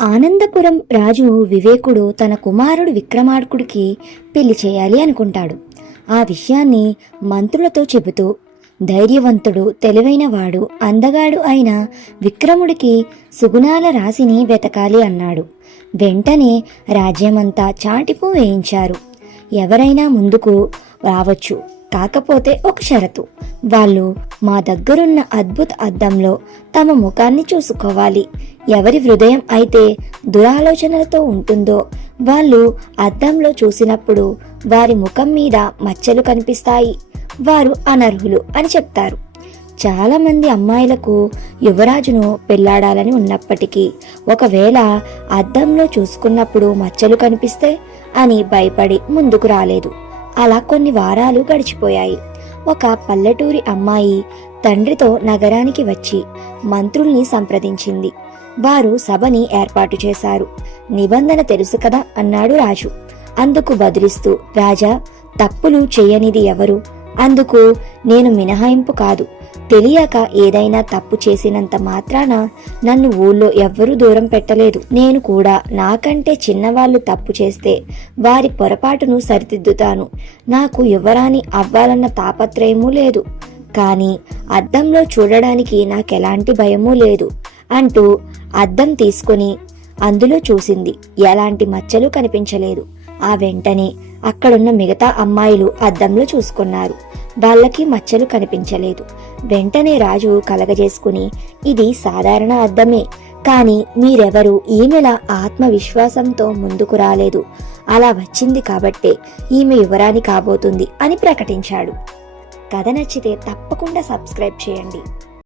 ఆనందపురం రాజు వివేకుడు తన కుమారుడు విక్రమార్కుడికి పెళ్ళి చేయాలి అనుకుంటాడు. ఆ విషయాన్ని మంత్రులతో చెబుతూ ధైర్యవంతుడు తెలివైనవాడు అందగాడు అయిన విక్రముడికి సుగుణాల రాశిని వెతకాలి అన్నాడు. వెంటనే రాజ్యమంతా చాటిపు వేయించారు. ఎవరైనా ముందుకు రావచ్చు. కాకపోతే ఒక షరతు. వాళ్ళు మా దగ్గరున్న అద్భుత అద్దంలో తమ ముఖాన్ని చూసుకోవాలి. ఎవరి హృదయం అయితే దురాలోచనలతో ఉంటుందో వాళ్ళు అద్దంలో చూసినప్పుడు వారి ముఖం మీద మచ్చలు కనిపిస్తాయి. వారు అనర్హులు అని చెప్తారు. చాలామంది అమ్మాయిలకు యువరాజును పెళ్ళాడాలని ఉన్నప్పటికీ ఒకవేళ అద్దంలో చూసుకున్నప్పుడు మచ్చలు కనిపిస్తే అని భయపడి ముందుకు రాలేదు. అలా కొన్ని వారాలు గడిచిపోయాయి. ఒక పల్లెటూరి అమ్మాయి తండ్రితో నగరానికి వచ్చి మంత్రుల్ని సంప్రదించింది. వారు సభని ఏర్పాటు చేశారు. నిబంధన తెలుసు కదా అన్నాడు రాజు. అందుకు బదిలిస్తూ రాజా తప్పులు చేయనిది ఎవరు? అందుకు నేను మినహాయింపు కాదు. తెలియక ఏదైనా తప్పు చేసినంత మాత్రాన నన్ను ఊళ్ళో ఎవ్వరూ దూరం పెట్టలేదు. నేను కూడా నాకంటే చిన్నవాళ్ళు తప్పు చేస్తే వారి పొరపాటును సరిదిద్దుతాను. నాకు యువరాణి అవ్వాలన్న తాపత్రయమూ లేదు. కానీ అద్దంలో చూడడానికి నాకెలాంటి భయమూ లేదు అంటూ అద్దం తీసుకుని అందులో చూసింది. ఎలాంటి మచ్చలు కనిపించలేదు. ఆ వెంటనే అక్కడున్న మిగతా అమ్మాయిలు అద్దంలో చూసుకున్నారు. వాళ్ళకి మచ్చలు కనిపించలేదు. వెంటనే రాజు కలగజేసుకుని ఇది సాధారణ అద్దమే. కానీ మీరెవరు ఈమెల ఆత్మవిశ్వాసంతో ముందుకు రాలేదు. అలా వచ్చింది కాబట్టే ఈమె యువరాని కాబోతుంది అని ప్రకటించాడు. కథ నచ్చితే తప్పకుండా సబ్స్క్రైబ్ చేయండి.